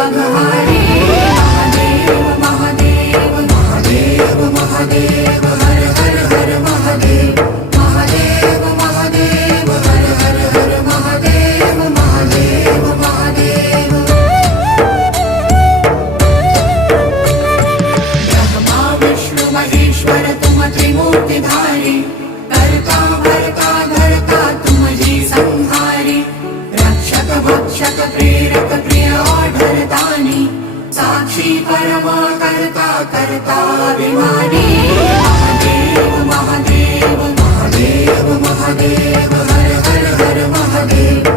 अघहारी महादेव महादेव महादेव महादेव हर हर हर महादेव महादेव महादेव हर हर हर महादेव महादेव महादेव ब्रह्मा विष्णु महेश्वर तुम त्रिमूर्तिधारी करता भरता धरता तुम जी संहारी रक्षक भक्षक प्रेरक प्रिय आढरतानी साक्षी परमा करता करता अभिमानी महादेव महादेव महादेव महादेव हर हर हर महादेव